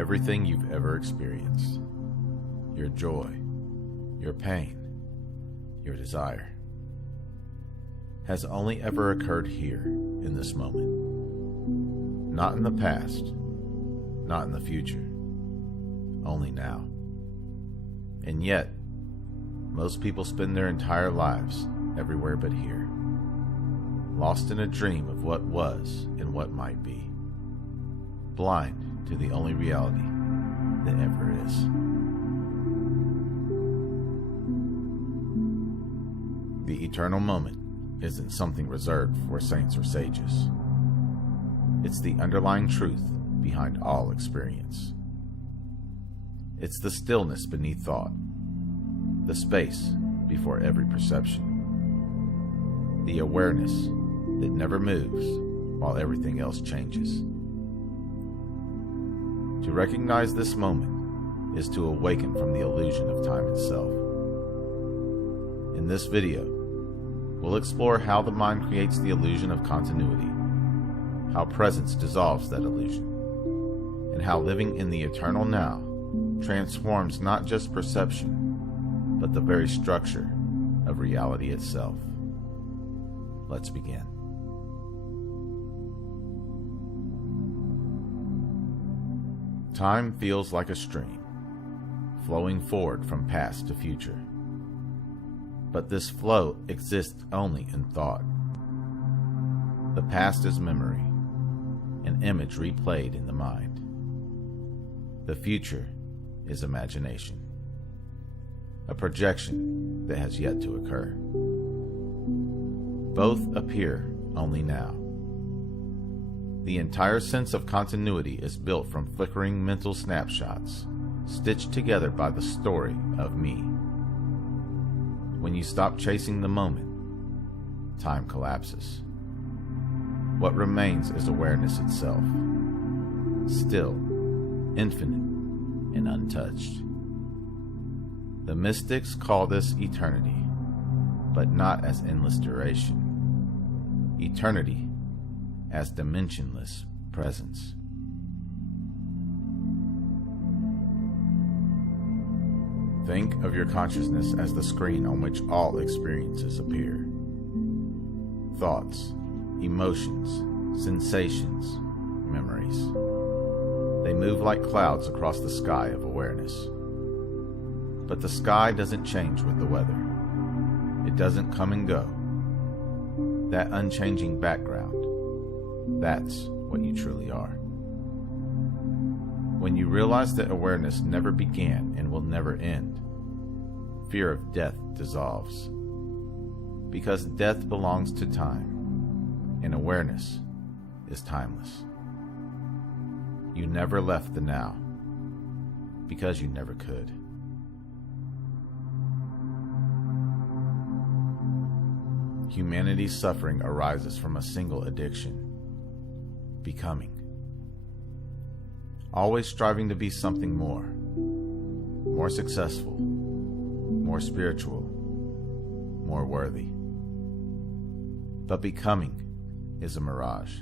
Everything you've ever experienced, your joy, your pain, your desire, has only ever occurred here in this moment. Not in the past, not in the future, only now. And yet, most people spend their entire lives everywhere but here, lost in a dream of what was and what might be, blind to the only reality that ever is. The eternal moment isn't something reserved for saints or sages. It's the underlying truth behind all experience. It's the stillness beneath thought, the space before every perception, the awareness that never moves while everything else changes. To recognize this moment is to awaken from the illusion of time itself. In this video, we'll explore how the mind creates the illusion of continuity, how presence dissolves that illusion, and how living in the eternal now transforms not just perception, but the very structure of reality itself. Let's begin. Time feels like a stream, flowing forward from past to future. But this flow exists only in thought. The past is memory, an image replayed in the mind. The future is imagination, a projection that has yet to occur. Both appear only now. The entire sense of continuity is built from flickering mental snapshots, stitched together by the story of me. When you stop chasing the moment, time collapses. What remains is awareness itself, still, infinite, and untouched. The mystics call this eternity, but not as endless duration. Eternity as dimensionless presence. Think of your consciousness as the screen on which all experiences appear. Thoughts, emotions, sensations, memories. They move like clouds across the sky of awareness. But the sky doesn't change with the weather. It doesn't come and go. That unchanging background, that's what you truly are. When you realize that awareness never began and will never end, fear of death dissolves. Because death belongs to time, and awareness is timeless. You never left the now, because you never could. Humanity's suffering arises from a single addiction: becoming. Always striving to be something more successful, more spiritual, more worthy. But becoming is a mirage.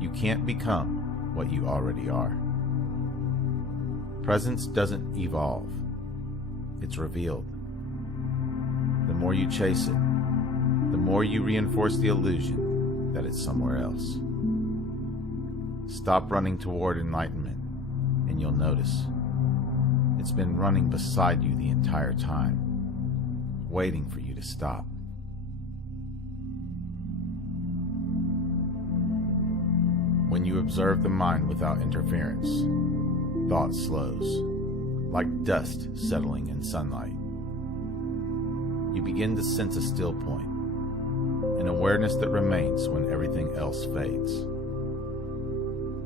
You can't become what you already are. Presence doesn't evolve, it's revealed. The more you chase it, the more you reinforce the illusion that it's somewhere else. Stop running toward enlightenment, and you'll notice it's been running beside you the entire time, waiting for you to stop. When you observe the mind without interference, thought slows, like dust settling in sunlight. You begin to sense a still point, an awareness that remains when everything else fades.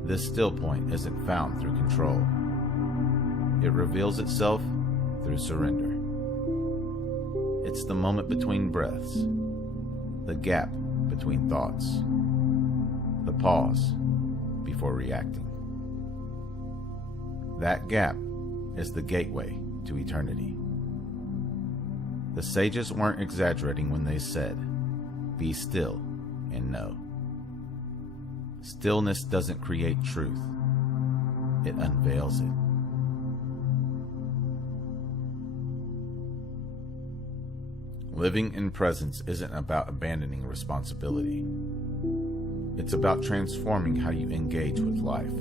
This still point isn't found through control. It reveals itself through surrender. It's the moment between breaths, the gap between thoughts, the pause before reacting. That gap is the gateway to eternity. The sages weren't exaggerating when they said, "Be still and know." Stillness doesn't create truth. it unveils it. Living in presence isn't about abandoning responsibility. It's about transforming how you engage with life.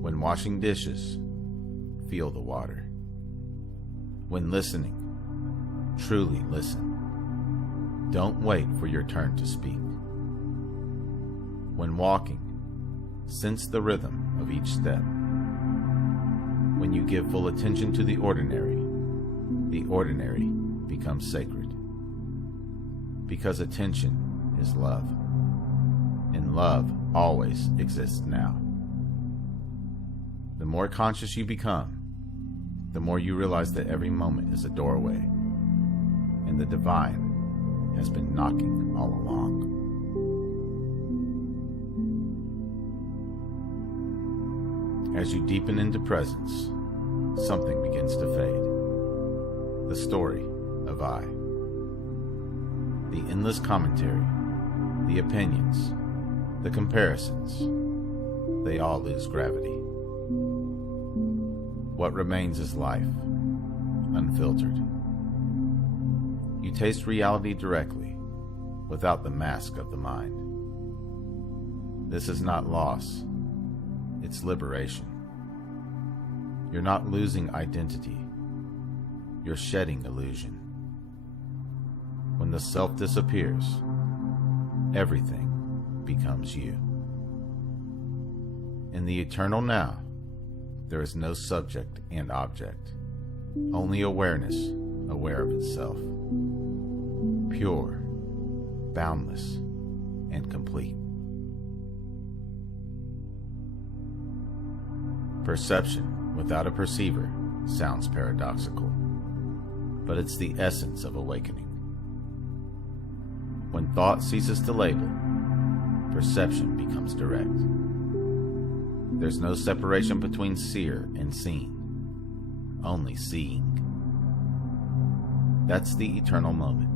When washing dishes, feel the water. When listening, truly listen. Don't wait for your turn to speak. When walking, sense the rhythm of each step. When you give full attention to the ordinary becomes sacred. Because attention is love, and love always exists now. The more conscious you become, the more you realize that every moment is a doorway, and the divine has been knocking all along. As you deepen into presence, something begins to fade. The story of I. The endless commentary, the opinions, the comparisons, they all lose gravity. What remains is life, unfiltered. You taste reality directly, without the mask of the mind. This is not loss, it's liberation. You're not losing identity, you're shedding illusion. When the self disappears, everything becomes you. In the eternal now, there is no subject and object, only awareness aware of itself. Pure, boundless, and complete. Perception without a perceiver sounds paradoxical, but it's the essence of awakening. When thought ceases to label, perception becomes direct. There's no separation between seer and seen, only seeing. That's the eternal moment.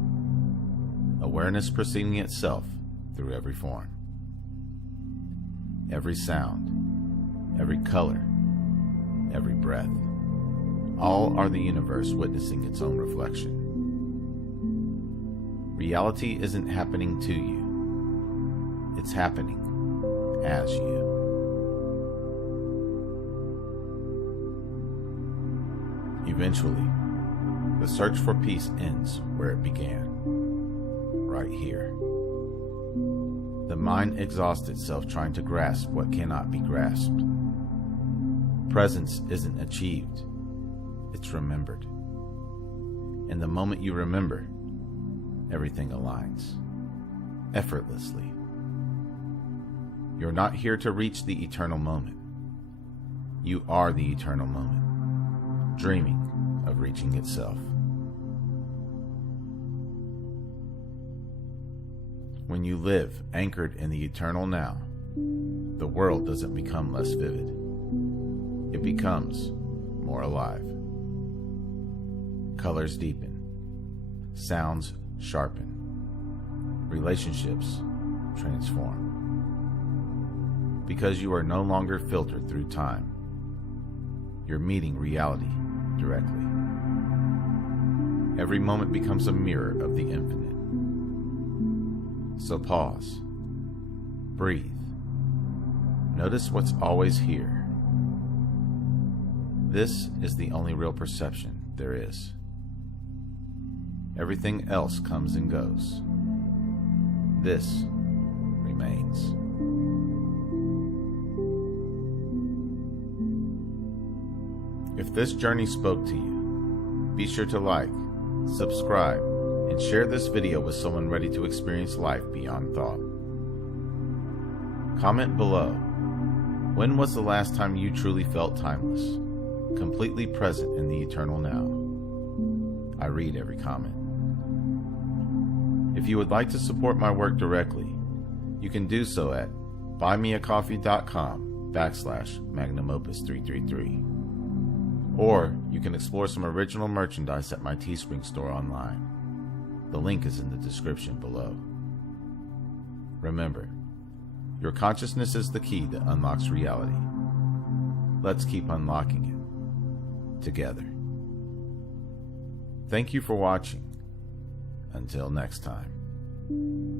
Awareness perceiving itself through every form. Every sound, every color, every breath. All are the universe witnessing its own reflection. Reality isn't happening to you. It's happening as you. Eventually, the search for peace ends where it began, right here. The mind exhausts itself trying to grasp what cannot be grasped. Presence isn't achieved, it's remembered. And the moment you remember, everything aligns, effortlessly. You're not here to reach the eternal moment. You are the eternal moment, dreaming of reaching itself. When you live anchored in the eternal now, the world doesn't become less vivid. It becomes more alive. Colors deepen, sounds sharpen, relationships transform. Because you are no longer filtered through time, you're meeting reality directly. Every moment becomes a mirror of the infinite. So pause, breathe, notice what's always here. This is the only real perception there is. Everything else comes and goes. This remains. If this journey spoke to you, be sure to like, subscribe, and share this video with someone ready to experience life beyond thought. Comment below, when was the last time you truly felt timeless, completely present in the eternal now? I read every comment. If you would like to support my work directly, you can do so at buymeacoffee.com/magnumopus333. Or you can explore some original merchandise at my Teespring store online. The link is in the description below. Remember, your consciousness is the key that unlocks reality. Let's keep unlocking it together. Thank you for watching. Until next time.